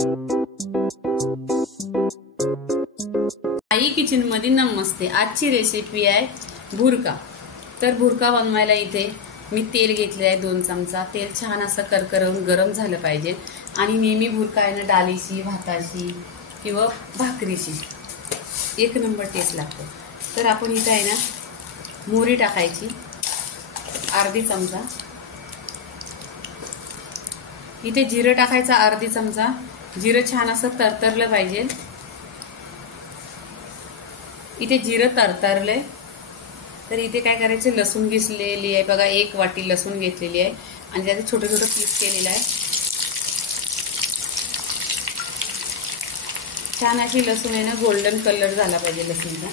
आई kitchen मध्ये नमस्ते। आजची recipe आहे भुर्का। तर भुर्का बनवायला इथे मी तेल घेतले आहे 2 चमचा। तेल छान असं करकरवून गरम झालं पाहिजे आणि नेहमी भुर्का आहे ना डाळीशी, भाताशी किंवा भाकरीशी एक नंबर टेस्ट लागतो। तर आपण इथे आहे ना मोहरी टाकायची अर्धी चमचा, इथे जिरं टाकायचं अर्धी चमचा। जिरं छान असं तरतरलं पाहिजे। इथे जिरं तरतरलंय तर इथे काय करायचं, लसूण घिसलेली आहे बघा, 1 वाटी लसूण घेतलेली आहे आणि त्याचे छोटे छोटे पीस केलेले आहे। छान अशी लसूण आहे ना गोल्डन कलर झाला पाहिजे लसूणचा।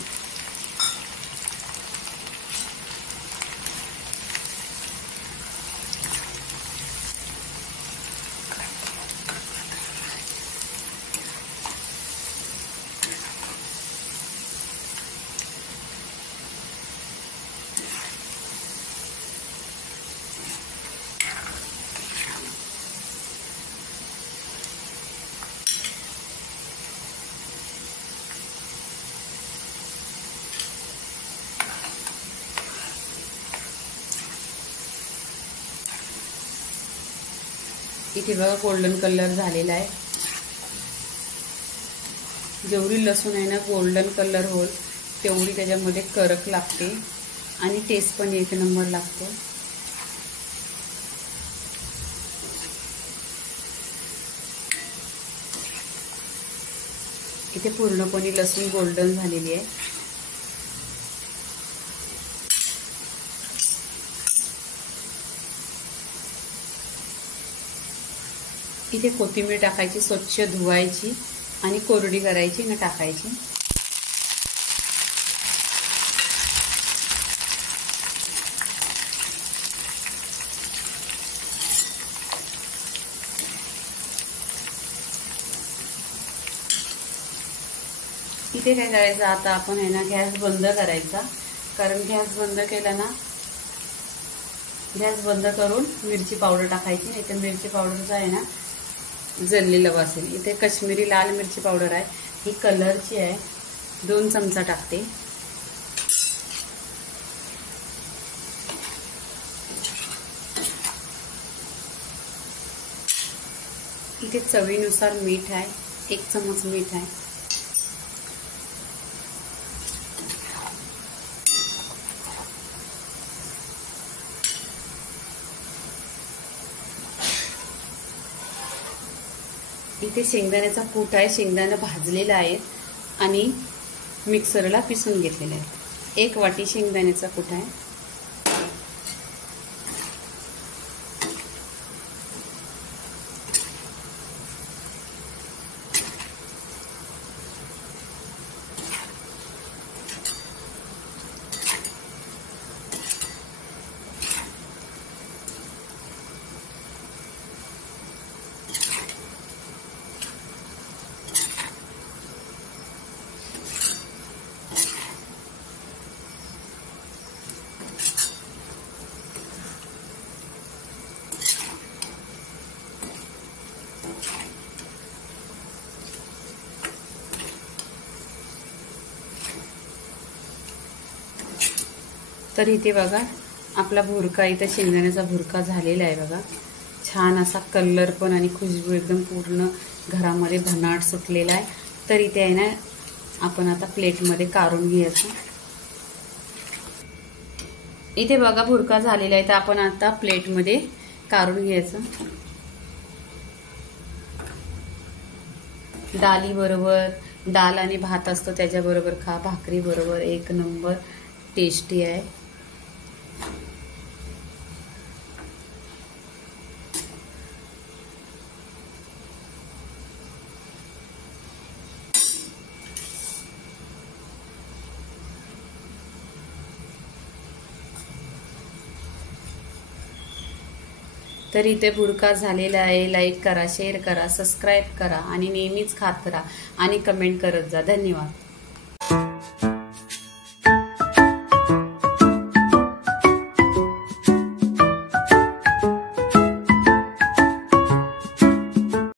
इथे बघा गोल्डन कलर झालेला आहे। जेवढी लसूण आहे ना गोल्डन कलर होईल तेवढी त्याच्यामध्ये करक लागते आणि टेस्ट पण 1 नंबर लागतो। इथे पूर्णपणे लसूण गोल्डन झालेली आहे। इथे कोथिंबीर टाकायची, स्वच्छ धुवायची आणि कोरडी करायची ना टाकायची। इथे काय करायचं, आता आपण आहे ना गॅस बंद करायचा, कारण गॅस बंद केला ना, गॅस बंद करून मिरची पावडर टाकायची। इथे मिरची पावडरचा आहे ना जळलेला वासेल। इथे काश्मीरी लाल मिरची पावडर आहे, ही कलरची आहे, 2 चमचा टाकते। इथे चवीनुसार मीठ आहे, 1 चमच मीठ आहे। इथे शेंगदाण्याचा कूट आहे, शेंगदाणा भाजलेला आहे आणि मिक्सरला पिसून घेतलेला आहे। 1 वाटी शेंगदाण्याचा कूट आहे। तर इथे बघा आपला भुर्का, इथे शेंगदाण्याचा भुर्का झालेला आहे बघा। छान असा कलर पण आणि खुशबू एकदम पूर्ण घरामध्ये भन्नाट सुटलेला आहे। तर इथे आहे ना आपण आता प्लेटमध्ये काढून घ्यायचं। इथे बघा भुर्का झालेला आहे, तर आपण आता प्लेटमध्ये काढून घ्यायचं। डाळी बरोबर, डाळ आणि भात असतो त्याच्याबरोबर खा, भाकरी बरोबर 1 नंबर टेस्टी आहे। तर इथे भुर्का झालेला आहे। लाईक करा, शेअर करा, सबस्क्राईब करा आणि नेहमीच खात राहा आणि कमेंट करत जा। धन्यवाद।